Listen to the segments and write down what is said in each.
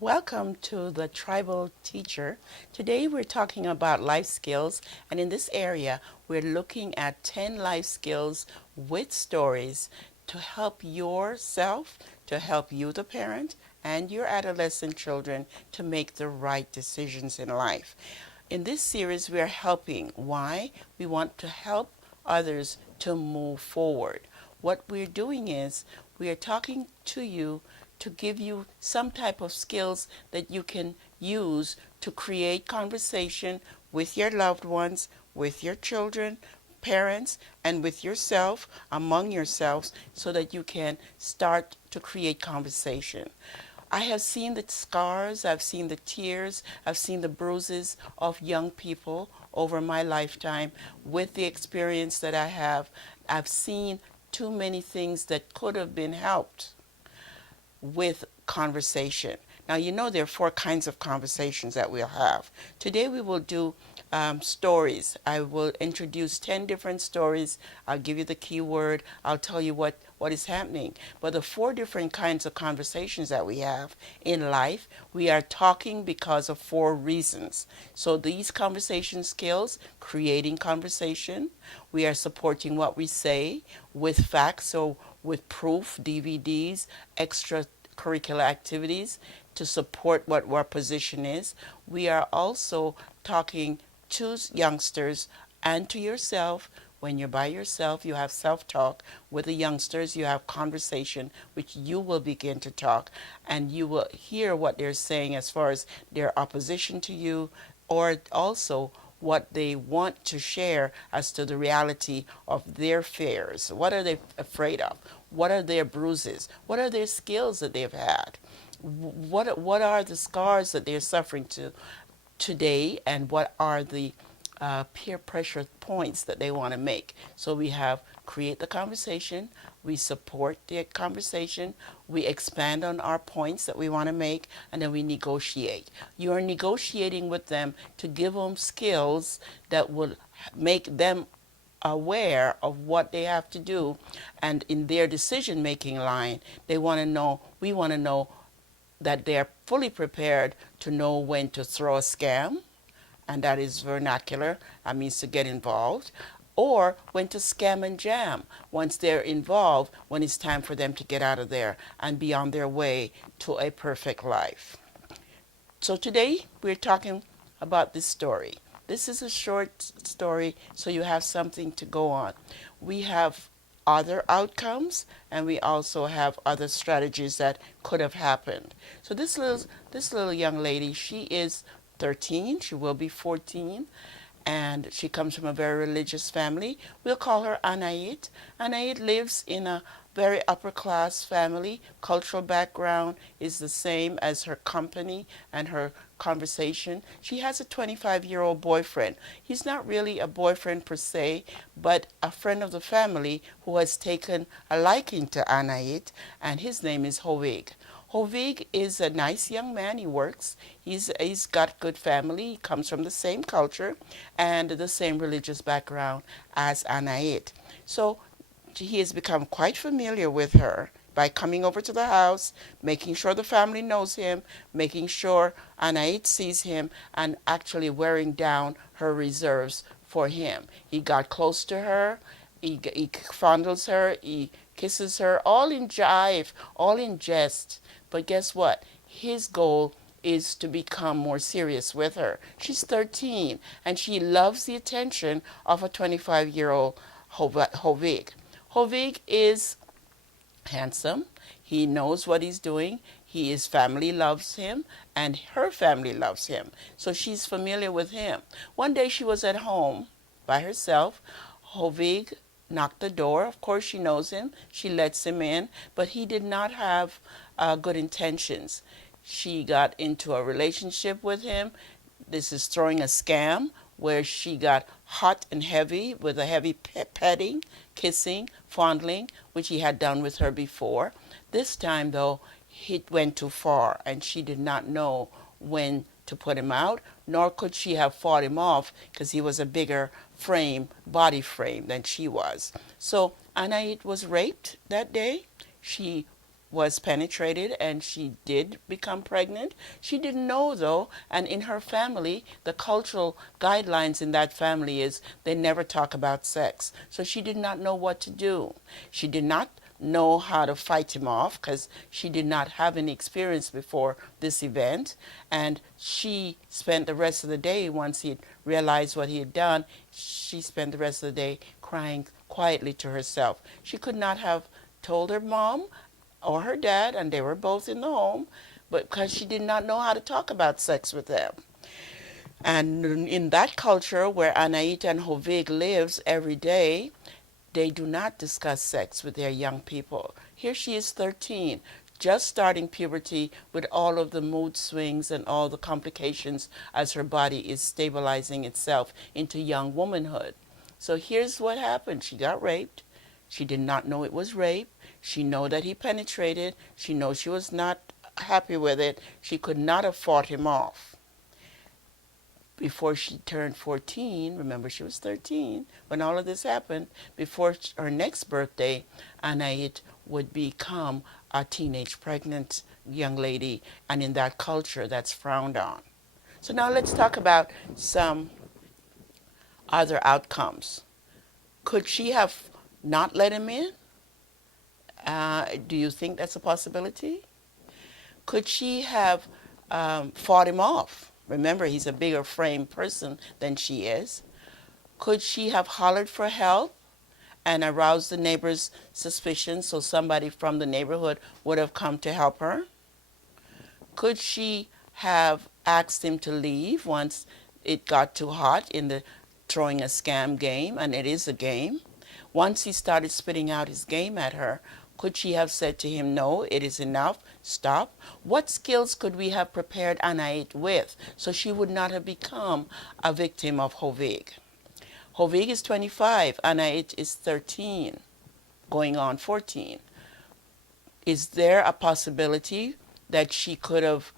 Welcome to the Tribal Teacher. Today we're talking about life skills, and in this area, we're looking at 10 life skills with stories to help yourself, to help you, the parent, and your adolescent children to make the right decisions in life. In this series, we are helping. Why? We want to help others to move forward. What we're doing is we are talking to you to give you some type of skills that you can use to create conversation with your loved ones, with your children, parents, and with yourself, among yourselves, so that you can start to create conversation. I have seen the scars, I've seen the tears, I've seen the bruises of young people over my lifetime with the experience that I have. I've seen too many things that could have been helped with conversation. Now, you know there are four kinds of conversations that we'll have. Today we will do stories. I will introduce 10 different stories. I'll give you the key word. I'll tell you what is happening. But the four different kinds of conversations that we have in life, we are talking because of four reasons. So these conversation skills, creating conversation, we are supporting what we say with facts, so with proof, DVDs, extracurricular activities to support what our position is. We are also talking to youngsters and to yourself. When you're by yourself, you have self-talk. With the youngsters, you have conversation, which you will begin to talk, and you will hear what they're saying as far as their opposition to you, or also what they want to share as to the reality of their fears. What are they afraid of? What are their bruises? What are their skills that they've had? What are the scars that they're suffering to today, and what are the peer pressure points that they want to make? So we have create the conversation, we support the conversation, we expand on our points that we want to make, and then we negotiate. You are negotiating with them to give them skills that will make them aware of what they have to do, and in their decision making line, we want to know that they're fully prepared to know when to throw a scam, and that is vernacular, that means to get involved, or when to scam and jam once they're involved, when it's time for them to get out of there and be on their way to a perfect life. So today we're talking about this story. This is a short story, so you have something to go on. We have other outcomes, and we also have other strategies that could have happened. So this little young lady, she is 13, she will be 14, and she comes from a very religious family. We'll call her Anait. Anait lives in a very upper class family. Cultural background is the same as her company and her conversation. She has a 25-year-old boyfriend. He's not really a boyfriend per se, but a friend of the family who has taken a liking to Anait, and his name is Hovig. Hovig is a nice young man. He works. He's got good family. He comes from the same culture and the same religious background as Anait. So he has become quite familiar with her by coming over to the house, making sure the family knows him, making sure Anait sees him, and actually wearing down her reserves for him. He got close to her. He fondles her. He kisses her, all in jive, all in jest. But guess what? His goal is to become more serious with her. She's 13, and she loves the attention of a 25-year-old Hovig. Hovig is handsome. He knows what he's doing. His family loves him, and her family loves him. So she's familiar with him. One day she was at home by herself. Hovig knocked the door. Of course, she knows him. She lets him in, but he did not have good intentions. She got into a relationship with him. This is throwing a scam where she got hot and heavy with a heavy petting, kissing, fondling, which he had done with her before. This time, though, he went too far, and she did not know when to put him out, nor could she have fought him off because he was a bigger body frame than she was. So Anait was raped that day. She was penetrated and she did become pregnant. She didn't know though, and in her family, the cultural guidelines in that family is they never talk about sex. So she did not know what to do. She did not know how to fight him off because she did not have any experience before this event, and she spent the rest of the day, once he realized what he had done, she spent the rest of the day crying quietly to herself. She could not have told her mom or her dad, and they were both in the home, but because she did not know how to talk about sex with them. And in that culture where Anaita and Hovig lives every day, they do not discuss sex with their young people. Here she is 13, just starting puberty with all of the mood swings and all the complications as her body is stabilizing itself into young womanhood. So here's what happened. She got raped. She did not know it was rape. She know that he penetrated. She knows she was not happy with it. She could not have fought him off. Before she turned 14, remember she was 13 when all of this happened, before her next birthday, Anait would become a teenage pregnant young lady, and in that culture that's frowned on. So now let's talk about some other outcomes. Could she have not let him in? Do you think that's a possibility? Could she have fought him off? Remember, he's a bigger frame person than she is. Could she have hollered for help and aroused the neighbor's suspicion so somebody from the neighborhood would have come to help her? Could she have asked him to leave once it got too hot in the throwing a scam game, and it is a game? Once he started spitting out his game at her, could she have said to him, no, it is enough, stop? What skills could we have prepared Anait with so she would not have become a victim of Hovig? Hovig is 25, Anait is 13, going on 14. Is there a possibility that she could have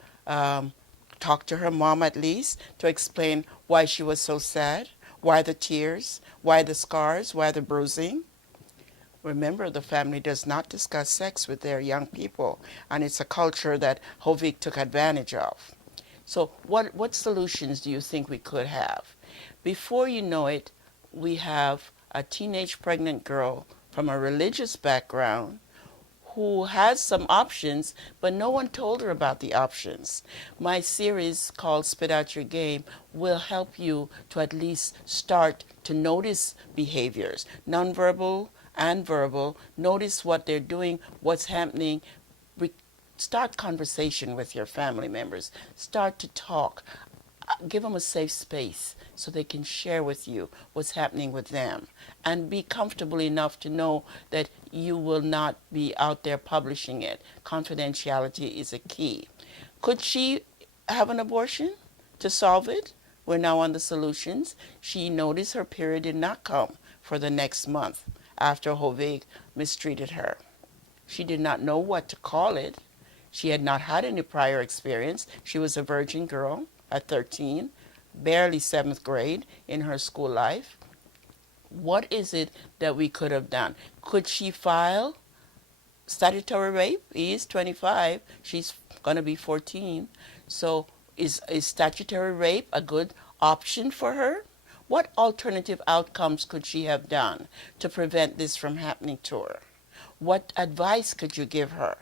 talked to her mom at least to explain why she was so sad? Why the tears? Why the scars? Why the bruising? Remember, the family does not discuss sex with their young people, and it's a culture that Hovig took advantage of. So what solutions do you think we could have? Before you know it, we have a teenage pregnant girl from a religious background who has some options, but no one told her about the options. My series called Spit Out Your Game will help you to at least start to notice behaviors, nonverbal and verbal. Notice what they're doing, what's happening. Start conversation with your family members. Start to talk. Give them a safe space so they can share with you what's happening with them, and be comfortable enough to know that you will not be out there publishing it. Confidentiality is a key. Could she have an abortion to solve it? We're now on the solutions. She noticed her period did not come for the next month after Hovig mistreated her. She did not know what to call it. She had not had any prior experience. She was a virgin girl at 13, barely 7th grade in her school life. What is it that we could have done? Could she file statutory rape? He is 25. She's going to be 14. So is statutory rape a good option for her? What alternative outcomes could she have done to prevent this from happening to her? What advice could you give her?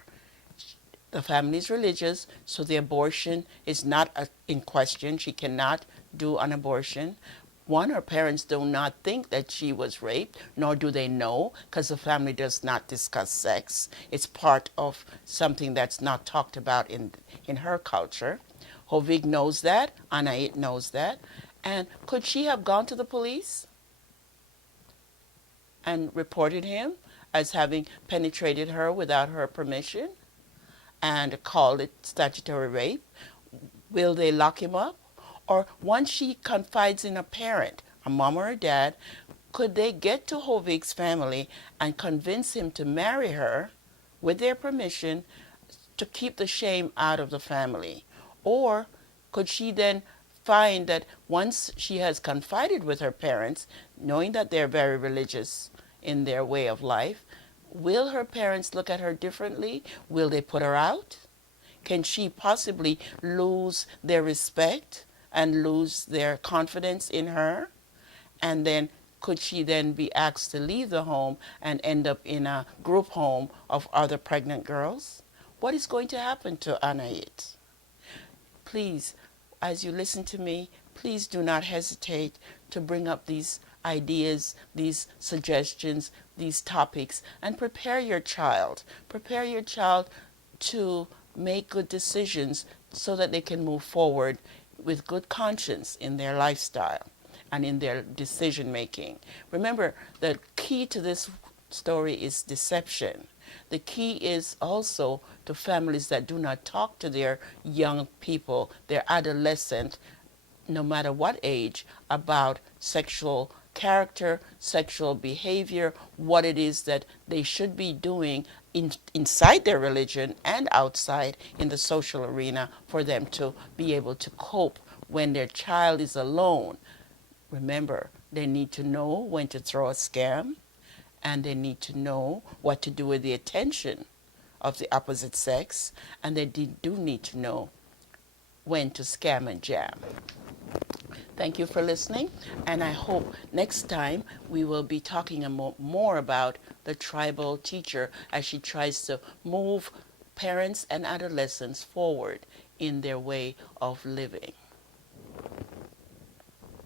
The family is religious, so the abortion is not in question. She cannot do an abortion. One, her parents do not think that she was raped, nor do they know, because the family does not discuss sex. It's part of something that's not talked about in her culture. Hovig knows that. Anait knows that. And could she have gone to the police and reported him as having penetrated her without her permission and called it statutory rape? Will they lock him up? Or once she confides in a parent, a mom or a dad, could they get to Hovig's family and convince him to marry her with their permission to keep the shame out of the family? Or could she then find that once she has confided with her parents, knowing that they're very religious in their way of life, Will her parents look at her differently? Will they put her out? Can she possibly lose their respect and lose their confidence in her? And then could she then be asked to leave the home and end up in a group home of other pregnant girls? What is going to happen to Anait? Please, as you listen to me, please do not hesitate to bring up these ideas, these suggestions, these topics, and prepare your child. Prepare your child to make good decisions so that they can move forward with good conscience in their lifestyle and in their decision making. Remember, the key to this story is deception. The key is also to families that do not talk to their young people, their adolescent, no matter what age, about sexual character, sexual behavior, what it is that they should be doing inside their religion and outside in the social arena for them to be able to cope when their child is alone. Remember, they need to know when to throw a scam, and they need to know what to do with the attention of the opposite sex, and they do need to know when to scam and jam. Thank you for listening, and I hope next time we will be talking more about the tribal teacher as she tries to move parents and adolescents forward in their way of living.